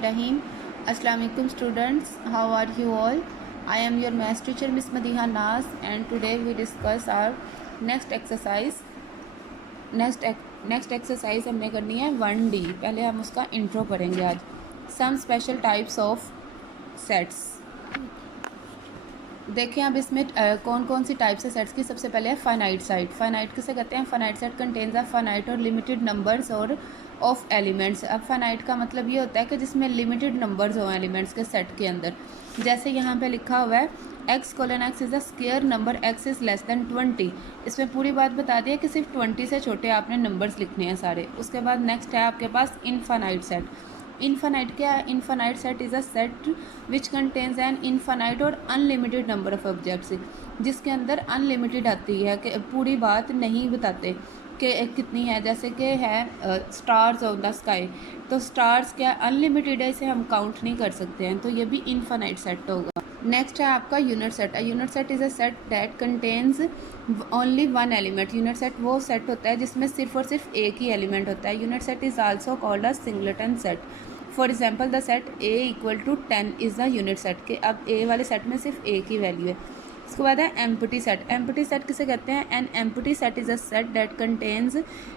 Bismillahirrahmanirrahim. Assalamu alaikum students. How are you all? I am your math teacher Miss Madiha Naz and today we discuss our next exercise. Next exercise हमने करनी है 1D। पहले हम उसका intro पढ़ेंगे आज। Some special types of sets. देखिए अब इसमें कौन कौन सी टाइप्स है सेट्स की। सबसे पहले है फाइनाइट सेट। फाइनाइट किसे कहते हैं? Finite set contains a finite और लिमिटेड नंबर्स और ऑफ एलिमेंट्स। अब फाइनाइट का मतलब ये होता है कि जिसमें लिमिटेड नंबर्स हो एलिमेंट्स के सेट के अंदर। जैसे यहाँ पे लिखा हुआ है x:x is a square number, x is less than 20। इसमें पूरी बात बता दी है कि सिर्फ 20 से छोटे आपने नंबर्स लिखने हैं सारे। उसके बाद नेक्स्ट है आपके पास इनफाइनाइट सेट। इनफाइनाइट क्या है? Infinite set is a set which contains an infinite और अनलिमिटेड नंबर ऑफ ऑब्जेक्ट्स, जिसके अंदर अनलिमिटेड आती है कि पूरी बात नहीं बताते कि कितनी है। जैसे कि है स्टार्स ऑफ द स्काई, तो स्टार्स क्या अनलिमिटेड है, इसे हम काउंट नहीं कर सकते हैं, तो ये भी इनफाइनाइट सेट होगा। नेक्स्ट है आपका unit set. Unit set is a set that contains only one element. Unit set वो सेट होता है जिसमें सिर्फ और सिर्फ एक ही एलिमेंट होता है। Unit set is also called a singleton set. For example the set A=10 is the unit set के अब ए वाले सेट में सिर्फ एक ही वैल्यू है। उसके बाद है एम्प्टी सेट। एम्प्टी सेट किसे कहते हैं? An empty set is a set that contains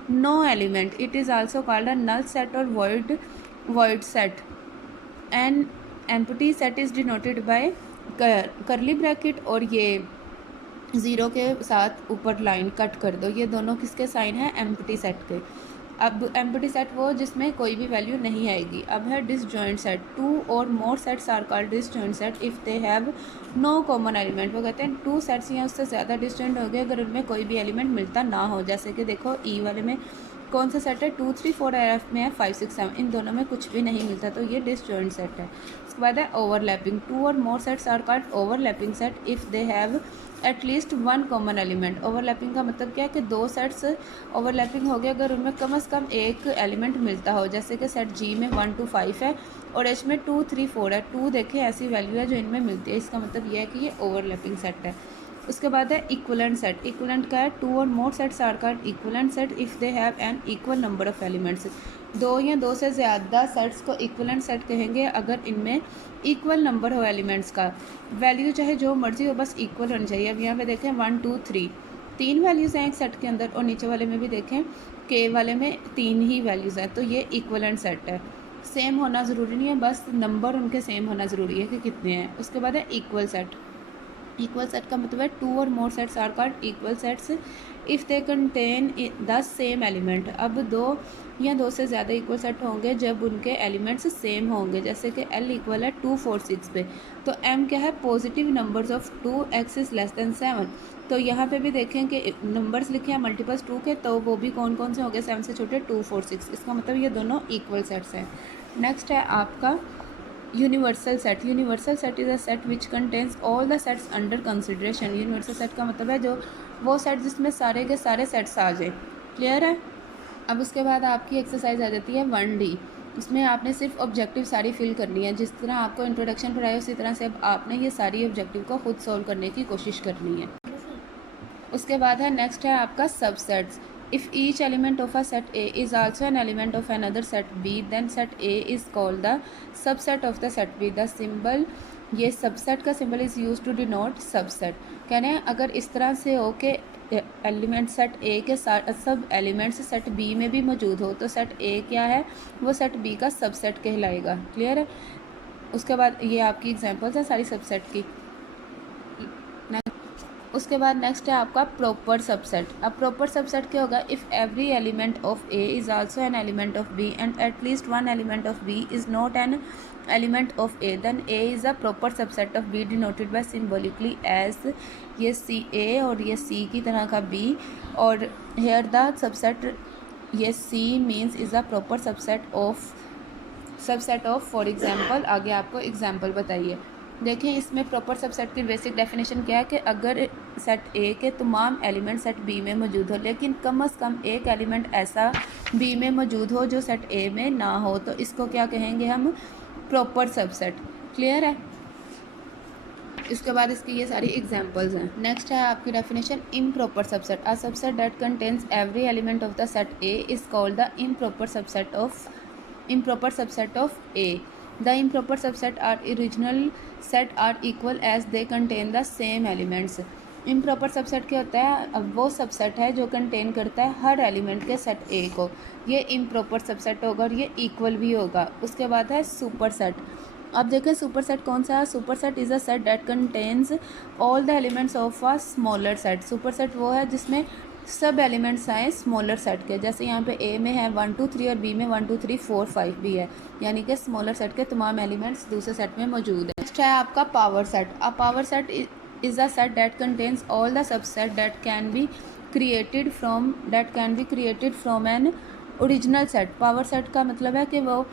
no element. It is also called a null set और void set. An empty set is denoted by curly bracket और ये zero के साथ ऊपर line cut कर दो, ये दोनों किसके साइन हैं? एम्प्टी सेट के। अब एम्प्टी सेट वो जिसमें कोई भी वैल्यू नहीं आएगी। अब है डिसजॉइंट सेट। टू और more sets are called disjoint set if they have no common element. वो कहते हैं टू सेट्स या उससे ज़्यादा डिसजॉइंट हो गए अगर उनमें कोई भी एलिमेंट मिलता ना हो। जैसे कि देखो ई वाले में कौन सा सेट है? 2 3 4 एफ में है 5 6 7, इन दोनों में कुछ भी नहीं मिलता, तो ये डिसजॉइंट सेट है। उसके बाद है ओवरलैपिंग। टू और more sets are called overlapping set if they have at least one common element. Overlapping का मतलब क्या है कि दो सेट्स ओवरलैपिंग हो गए अगर उनमें कम से कम एक एलिमेंट मिलता हो। जैसे कि सेट जी में 1 2 5 है और एच में 2 3 4 है। 2 देखें ऐसी वैल्यू है जो इनमें मिलती है, इसका मतलब यह है कि ये ओवरलैपिंग सेट है। उसके बाद है इक्वलेंट सेट। इक्वलेंट का है टू और more sets are called equivalent set if they have an equal number of elements. दो या दो से ज़्यादा सेट्स को इक्वलेंट सेट कहेंगे अगर इनमें इक्वल नंबर हो एलिमेंट्स का। वैल्यू चाहे जो मर्जी हो, बस इक्वल होनी चाहिए। अब यहाँ पे देखें 1 2 3 तीन वैल्यूज़ हैं एक सेट के अंदर, और नीचे वाले में भी देखें के वाले में 3 ही वैल्यूज़ हैं, तो ये इक्वलेंट सेट है। सेम होना ज़रूरी नहीं है, बस नंबर उनके सेम होना ज़रूरी है कि कितने हैं। उसके बाद है इक्वल सेट। इक्वल सेट का मतलब है टू और more sets are called equal sets if they contain the same element. अब दो या दो से ज़्यादा इक्वल सेट होंगे जब उनके एलिमेंट्स सेम होंगे। जैसे कि L इक्वल है 2 4 6 पे, तो M क्या है? Positive numbers of 2 x is less than 7। तो यहाँ पे भी देखें कि नंबर्स लिखे हैं मल्टीपल्स 2 के, तो वो भी कौन कौन से होंगे? 7 से छोटे 2 4 6। इसका मतलब ये दोनों इक्वल सेट्स हैं। नेक्स्ट है आपका universal set. Universal set is a set which contains all the sets under consideration. Universal set का मतलब है जो वो सेट जिसमें सारे के सारे सेट्स आ जाए। क्लियर है? अब उसके बाद आपकी एक्सरसाइज आ जाती है 1D। इसमें आपने सिर्फ ऑब्जेक्टिव सारी फिल करनी है। जिस तरह आपको इंट्रोडक्शन पढ़ाया उसी तरह से अब आपने ये सारी ऑब्जेक्टिव को खुद सॉल्व करने की कोशिश करनी है। उसके बाद है नेक्स्ट है आपका subsets. If each element of a set A is also an element of another set B then set A is called the subset of the set B. The symbol, ये सबसेट का symbol is use to denote subset. कहने हैं अगर इस तरह से हो कि एलिमेंट सेट ए के सब एलिमेंट्स सेट बी में भी मौजूद हो, तो सेट ए क्या है? वो सेट बी का सबसेट कहलाएगा। क्लियर है? उसके बाद ये आपकी एग्जांपल्स हैं सारी सबसेट की। उसके बाद नेक्स्ट है आपका प्रॉपर सबसेट। अब प्रॉपर सबसेट क्या होगा? If every element of A is also an element of B and at least one element of B is not an element of A, then A is a proper subset of B denoted by symbolically as ये C ए और ये सी की तरह का B, और hair the subset ये C means is a proper subset of for example. आगे आपको एग्जाम्पल बताइए। देखिए इसमें प्रॉपर सबसेट की बेसिक डेफिनेशन क्या है कि अगर सेट ए के तमाम एलिमेंट सेट बी में मौजूद हो लेकिन कम से कम एक एलिमेंट ऐसा बी में मौजूद हो जो सेट ए में ना हो, तो इसको क्या कहेंगे हम? Proper subset. क्लियर है? इसके बाद इसकी ये सारी एग्जांपल्स हैं। नेक्स्ट है आपकी definition improper subset. A subset that contains every element of the set A is called the improper subset of A. The improper subset are original set are equal as they contain the same elements. Improper subset क्या होता है? अब वो subset है जो contain करता है हर element के सेट ए को, ये इम्प्रॉपर सबसेट होगा और ये इक्वल भी होगा। उसके बाद है सुपर सेट। अब देखें सुपर सेट कौन सा है? Super set is a set that contains all the elements of a smaller set. Super set वो है जिसमें सब एलिमेंट्स आए स्मॉलर सेट के, जैसे यहाँ पे ए में है 1 2 3 और बी में 1 2 3 4 5 भी है, यानी कि स्मॉलर सेट के तमाम एलिमेंट्स दूसरे सेट में मौजूद है। नेक्स्ट है आपका power set. A power set is a set that contains all the subset that can be created from an original set. Power set का मतलब है कि वो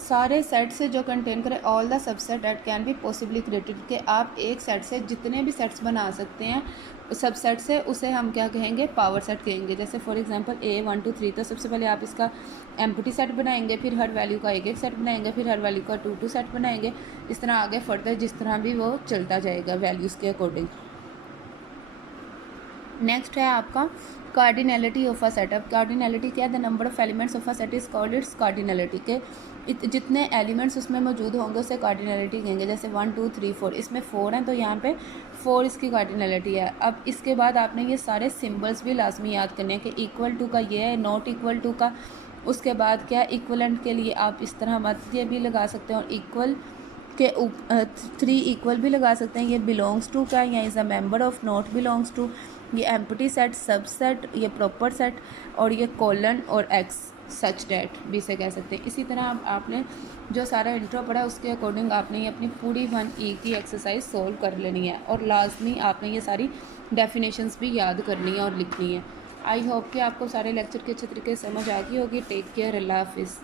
सारे सेट से जो कंटेन करे all the subset that can be possibly created, कि आप एक सेट से जितने भी सेट्स बना सकते हैं सबसेट से, उसे हम क्या कहेंगे? पावर सेट कहेंगे। जैसे फॉर एग्जांपल ए 1 2 3, तो सबसे पहले आप इसका एम्प्टी सेट बनाएंगे, फिर हर वैल्यू का एक सेट बनाएंगे, फिर हर वैल्यू का 2 सेट बनाएंगे, इस तरह आगे फर्दर जिस तरह भी वो चलता जाएगा वैल्यूज़ के अकॉर्डिंग। नेक्स्ट है आपका कार्डिनलिटी ऑफ अ सेट। अब कार्डिनलिटी क्या है? The number of elements of a set is called its cardinality, के जितने एलिमेंट्स उसमें मौजूद होंगे उसे कार्डिनलिटी कहेंगे। जैसे 1 2 3 4, इसमें 4 हैं तो यहाँ पे 4 इसकी कार्डिनलिटी है। अब इसके बाद आपने ये सारे सिम्बल्स भी लाजमी याद करने हैं कि इक्वल टू का ये है, नॉट इक्वल टू का, उसके बाद क्या इक्वलेंट के लिए आप इस तरह मध्य भी लगा सकते हैं और इक्वल के 3 इक्वल भी लगा सकते हैं। ये बिलोंग्स टू का, या is a member of, not belongs to, ये एम्प्टी सेट, सबसेट, ये प्रॉपर सेट, और ये कॉलन और एक्स सच डैट भी इसे कह सकते हैं। इसी तरह आपने जो सारा इंट्रो पढ़ा उसके अकॉर्डिंग आपने ये अपनी पूरी 1E की एक्सरसाइज सोल्व कर लेनी है, और लाजमी आपने ये सारी डेफिनेशंस भी याद करनी है और लिखनी है। आई होप कि आपको सारे लेक्चर के अच्छे तरीके से समझ आ गई होगी। टेक केयर, अल्लाह हाफिज़।